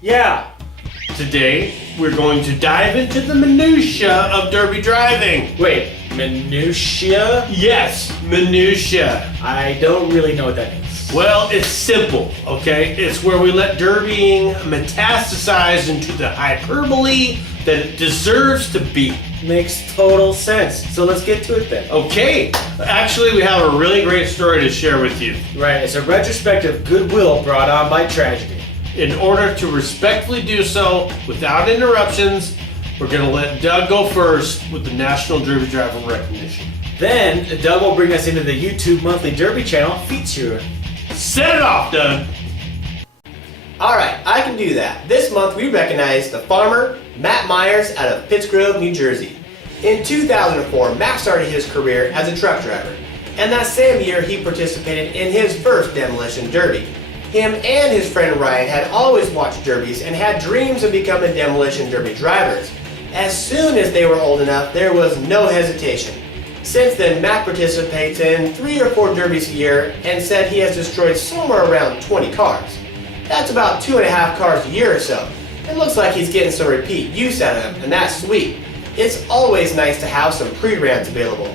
Yeah. Today, we're going to dive into the minutiae of derby driving. Wait, minutia? Yes, minutiae. I don't really know what that means. Well, it's simple, okay? It's where we let derbying metastasize into the hyperbole that it deserves to be. Makes total sense. So let's get to it then. Okay, actually we have a really great story to share with you. Right, it's a retrospective goodwill brought on by tragedy. In order to respectfully do so without interruptions, we're going to let Doug go first with the National Derby Driver Recognition. Then Doug will bring us into the YouTube Monthly Derby Channel feature. Set it off, Doug! Alright, I can do that. This month we recognize the farmer, Matt Myers out of Pittsgrove, New Jersey. In 2004, Matt started his career as a truck driver, and that same year he participated in his first Demolition Derby. Him and his friend Ryan had always watched derbies and had dreams of becoming Demolition Derby drivers. As soon as they were old enough, there was no hesitation. Since then, Matt participates in 3 or 4 derbies a year and said he has destroyed somewhere around 20 cars. That's about 2.5 cars a year or so. It looks like he's getting some repeat use out of them, and that's sweet. It's always nice to have some pre-rans available.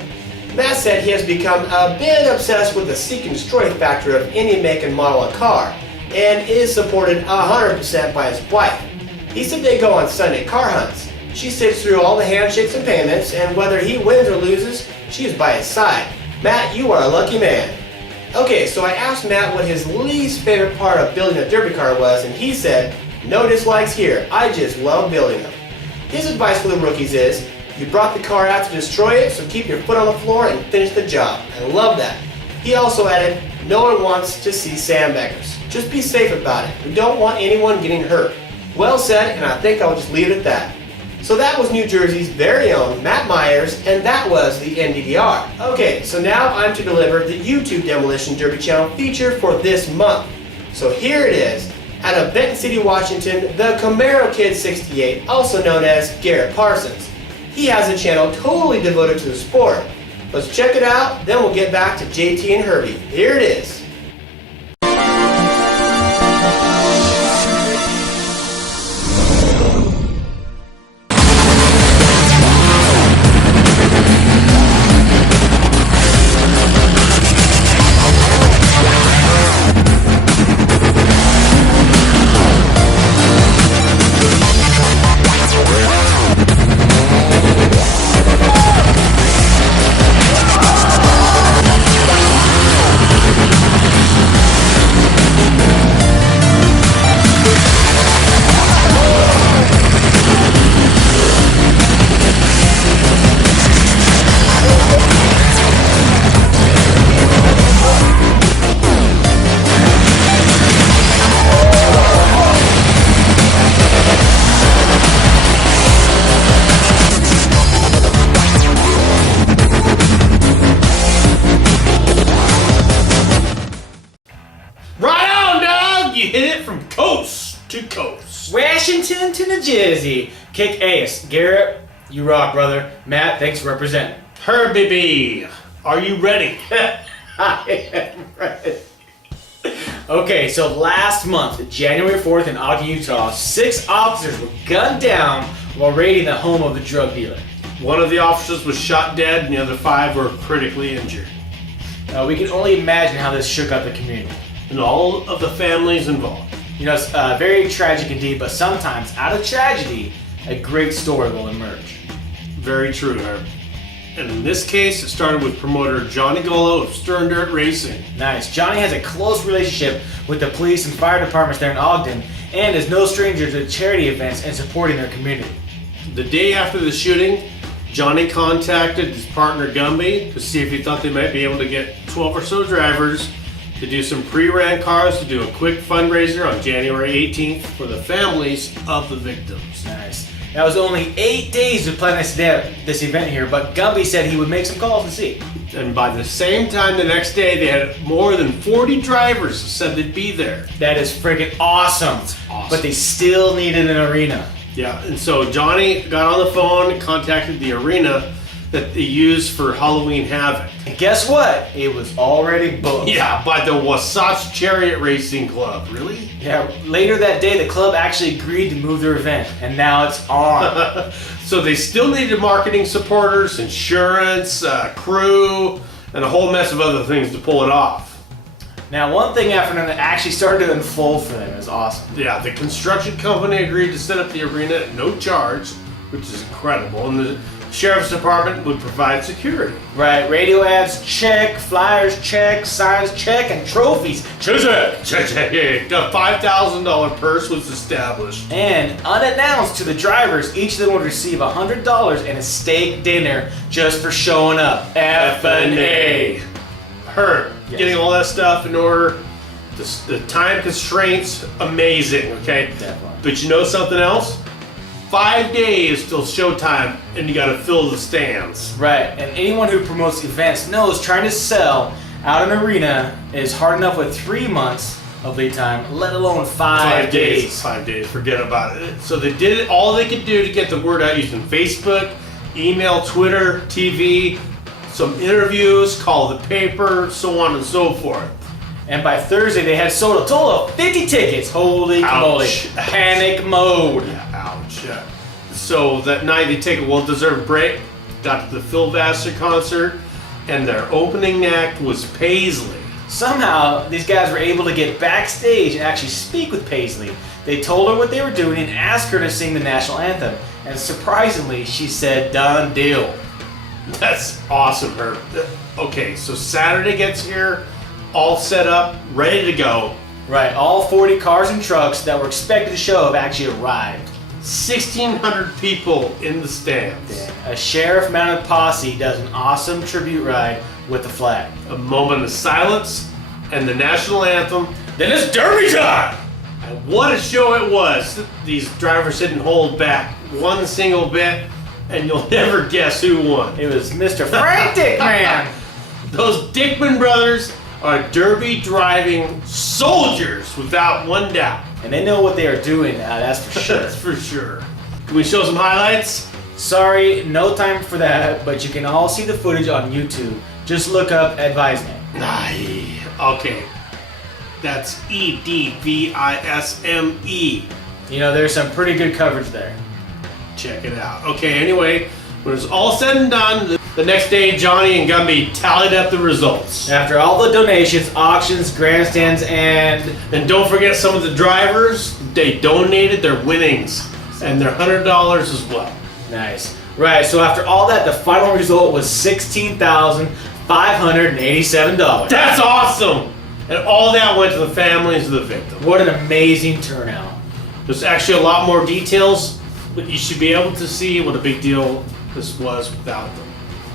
Matt said he has become a bit obsessed with the seek and destroy factor of any make and model of car, and is supported 100% by his wife. He said they go on Sunday car hunts. She sits through all the handshakes and payments, and whether he wins or loses, she is by his side. Matt, you are a lucky man. Okay, so I asked Matt what his least favorite part of building a derby car was, and he said, "No dislikes here, I just love building them." His advice for the rookies is, you brought the car out to destroy it, so keep your foot on the floor and finish the job. I love that. He also added, no one wants to see sandbaggers. Just be safe about it. We don't want anyone getting hurt. Well said, and I think I'll just leave it at that. So that was New Jersey's very own Matt Myers, and that was the NDDR. Okay, so now I'm to deliver the YouTube Demolition Derby Channel feature for this month. So here it is. Out of Benton City, Washington, the Camaro Kid 68, also known as Garrett Parsons. He has a channel totally devoted to the sport. Let's check it out, then we'll get back to JT and Herbie. Here it is. To coast. Washington to New Jersey. Kick ass. Garrett, you rock, brother. Matt, thanks for representing. Herbie B, are you ready? I am ready. Okay, so last month, January 4th in Ogden, Utah, 6 officers were gunned down while raiding the home of a drug dealer. One of the officers was shot dead and the other 5 were critically injured. We can only imagine how this shook up the community. And all of the families involved. You know, it's very tragic indeed, but sometimes out of tragedy, a great story will emerge. Very true, Herb. And in this case, it started with promoter Johnny Gullo of Stirrin Dirt Racing. Nice. Johnny has a close relationship with the police and fire departments there in Ogden, and is no stranger to charity events and supporting their community. The day after the shooting, Johnny contacted his partner Gumby to see if he thought they might be able to get 12 or so drivers to do some pre-ran cars to do a quick fundraiser on January 18th for the families of the victims. Nice. Now, it was only 8 days to plan this event here, but Gumby said he would make some calls and see. And by the same time the next day, they had more than 40 drivers who said they'd be there. That is freaking awesome. But they still needed an arena. Yeah, and so Johnny got on the phone and contacted the arena that they use for Halloween Havoc. And guess what? It was already booked. Yeah, by the Wasatch Chariot Racing Club. Really? Yeah, later that day, the club actually agreed to move their event, and now it's on. So they still needed marketing supporters, insurance, crew, and a whole mess of other things to pull it off. Now, one thing after another actually started to unfold for them. It was awesome. Yeah, the construction company agreed to set up the arena at no charge, which is incredible, and the sheriff's department would provide security. Right, radio ads check, flyers check, signs check, and trophies check. The $5,000 purse was established. And unannounced to the drivers, each of them would receive $100 and a steak dinner just for showing up. F&A. Her getting all that stuff in order, the time constraints, amazing, okay? Definitely. But you know something else? 5 days till showtime, and you gotta fill the stands. Right, and anyone who promotes events knows trying to sell out an arena is hard enough with 3 months of lead time, let alone 5 days. 5 days, forget about it. So they did all they could do to get the word out using Facebook, email, Twitter, TV, some interviews, call the paper, so on and so forth. And by Thursday, they had sold a total of 50 tickets. Holy moly. Panic mode. Yeah, ouch. Yeah. So that night, they take a well-deserved break, got to the Phil Vassar concert, and their opening act was Paisley. Somehow, these guys were able to get backstage and actually speak with Paisley. They told her what they were doing and asked her to sing the national anthem. And surprisingly, she said, "Done deal." That's awesome, Herb. Okay, so Saturday gets here, all set up, ready to go. Right, all 40 cars and trucks that were expected to show have actually arrived. 1,600 people in the stands. A sheriff-mounted posse does an awesome tribute ride with the flag. A moment of silence and the national anthem. Then it's derby time! And what a show it was. These drivers didn't hold back one single bit, and you'll never guess who won. It was Mr. Frantic Man! Those Dickman brothers are derby driving soldiers without one doubt. And they know what they are doing, that's for sure. That's for sure. Can we show some highlights? Sorry, no time for that, but you can all see the footage on YouTube. Just look up Advisement. Aye. Okay. That's EDVISME. You know, there's some pretty good coverage there. Check it out. Okay, anyway, when it's all said and done, the next day Johnny and Gumby tallied up the results. After all the donations, auctions, grandstands, and don't forget some of the drivers, they donated their winnings and their $100 as well. nice. Right, so after all that, the final result was $16,587. That's awesome! And all that went to the families of the victims. What an amazing turnout. There's actually a lot more details, but you should be able to see what a big deal this was without them.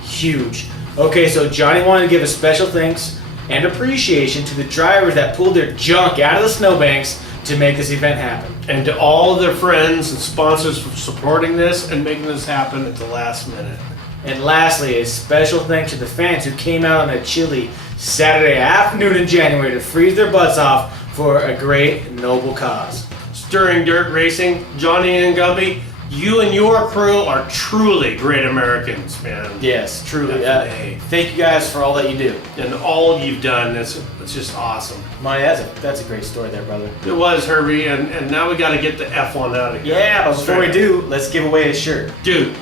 Huge. Okay, so Johnny wanted to give a special thanks and appreciation to the drivers that pulled their junk out of the snowbanks to make this event happen. And to all of their friends and sponsors for supporting this and making this happen at the last minute. And lastly, a special thanks to the fans who came out on a chilly Saturday afternoon in January to freeze their butts off for a great, noble cause. Stirrin Dirt Racing, Johnny and Gumby, you and your crew are truly great Americans, man. Yes, truly. Definitely. Thank you guys for all that you do. And all you've done, it's just awesome. Monty, that's a great story there, brother. It was, Herbie, and now we got to get the F1 out of here. Yeah, but before we do, let's give away a shirt. Dude,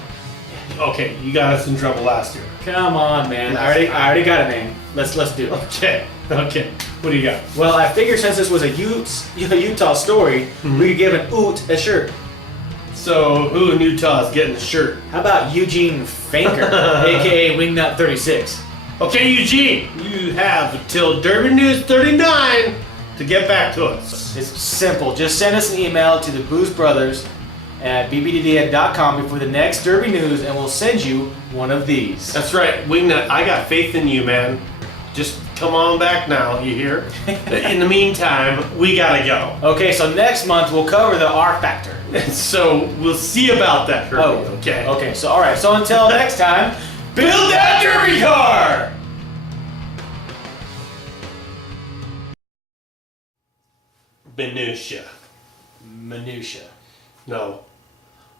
okay, you got us in trouble last year. Come on, man. I already got a name. Let's do it. Okay. What do you got? Well, I figured since this was a Utah story, we could give an Oot a shirt. So, who in Utah is getting the shirt? How about Eugene Fanker, aka Wingnut 36? Okay, Eugene, you have until Derby News 39 to get back to us. It's simple. Just send us an email to the Boost Brothers at bbdd.com before the next Derby News, and we'll send you one of these. That's right, Wingnut. I got faith in you, man. Just come on back now, you hear? In the meantime, we gotta go. Okay, so next month we'll cover the R Factor. And so we'll see about that, Herbie. Oh, okay. Okay, so alright, so until next time, build that Derby car! Minutia. Minutia. No.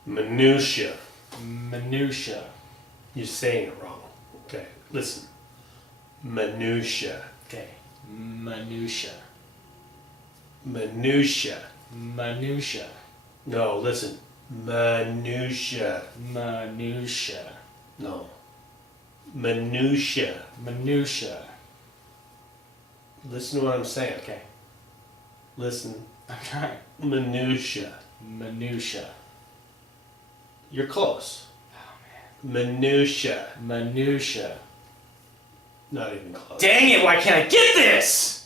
Minutia. Minutia. You're saying it wrong. Okay, listen. Minutia. Okay. Minutia. Minutia. Minutia. No, listen. Minutia. Minutia. No. Minutia. Minutia. Listen to what I'm saying. Okay. Listen. I'm trying. Minutia. Minutia. You're close. Oh Minutia. man. Minutia. Not even close. Dang it, why can't I get this?